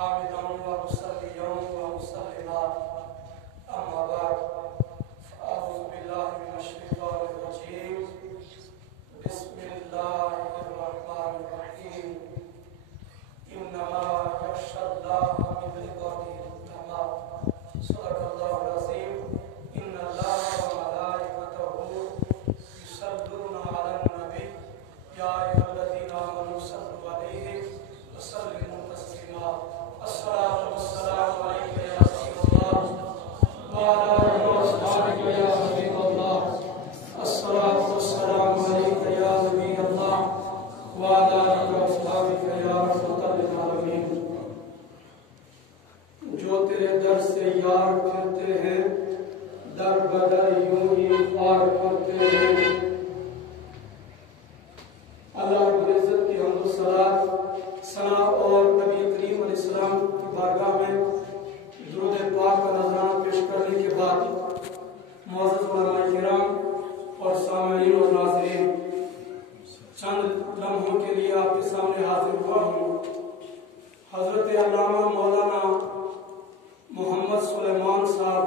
حامدا ومصليا ومسلما أما بعد فأعوذ بالله من الشيطان الرجيم بسم الله الرحمن الرحيم إنما يخشى الله من عباده العلماء صدق الله العظيم إن الله وملائكته يصلون على النبي يا أيها الذين آمنوا صلوا عليه وسلموا تسليما الصلاة والسلام عليك يا رسول الله وعلى آله وأصحابك يا حبيب الله الصلاة والسلام عليك يا نبي الله وعلى آله وأصحابك يا رحمة للعالمين جو تیرے در سے یار پھرتے ہیں در بدر یوں ہی پار کرتے ہیں اللہ رب العزت کی حمد و ثنا اور نبی کریم علیہ السلام کی بارگاہ میں درود پاک کا نذرانہ پیش کرنے کے بعد معزز علماء کرام اور سامعین اور ناظرین چند لمحوں کے لیے آپ کے سامنے حاضر ہوا ہوں۔ حضرت علامہ مولانا محمد سلیمان صاحب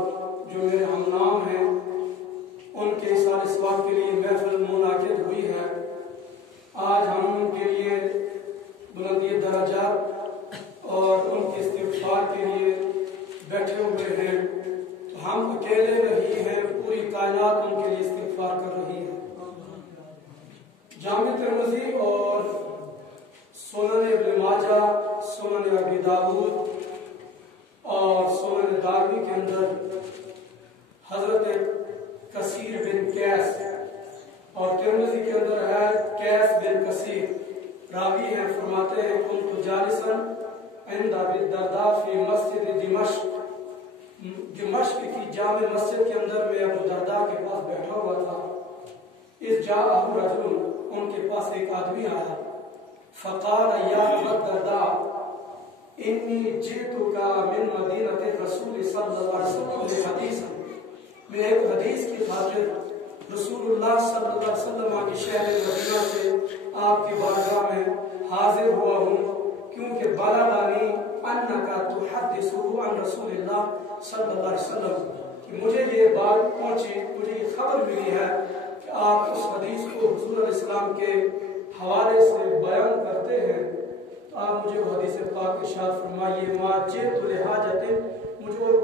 جو میرے ہم نام ہیں، ان کے اظہار اسباب کے لیے محفل منعقد ہوئی ہے۔ آج ہم ان کے لیے بلندی درجات اور ان کے استغفار کے لیے بیٹھے ہوئے ہیں۔ ہم اکیلے نہیں ہیں، پوری کائنات ان کے لیے استغفار کر رہی ہے۔ جامع ترمذی اور سنن ابن ماجہ، سنن ابی داؤد اور سنن دارمی کے اندر حضرت کثیر بن قیس اور ترمذی کے اندر ہے قیس بن کثیر راوی ہیں، فرماتے ہیں کنت جالسا عند ابی الدرداء فی مسجد دمشق کی جامع مسجد کے اندر میں ابو الدرداء کے پاس بیٹھا ہوا تھا۔ اس جاءہ رجل، ان کے پاس ایک آدمی آیا، فقال یا ابا الدرداء انی جئتک من مدینہ رسول صلی اللہ علیہ وسلم حدیثا، میں ایک حدیث کی خاطر رسول اللہ صلی اللہ علیہ وسلم کی شہر مدینہ سے آپ کی بارگاہ میں حاضر ہوا ہوں، کیونکہ بلغنی انک تحدث عن رسول اللہ صلی اللہ علیہ وسلم، کہ مجھے یہ بات پہنچی، مجھے یہ خبر ملی ہے کہ آپ اس حدیث کو حضور علیہ السلام کے حوالے سے بیان کرتے ہیں۔ تو آپ مجھے وہ حدیث پاک ارشاد فرمائیے، ما جئت لحاجت، مجھے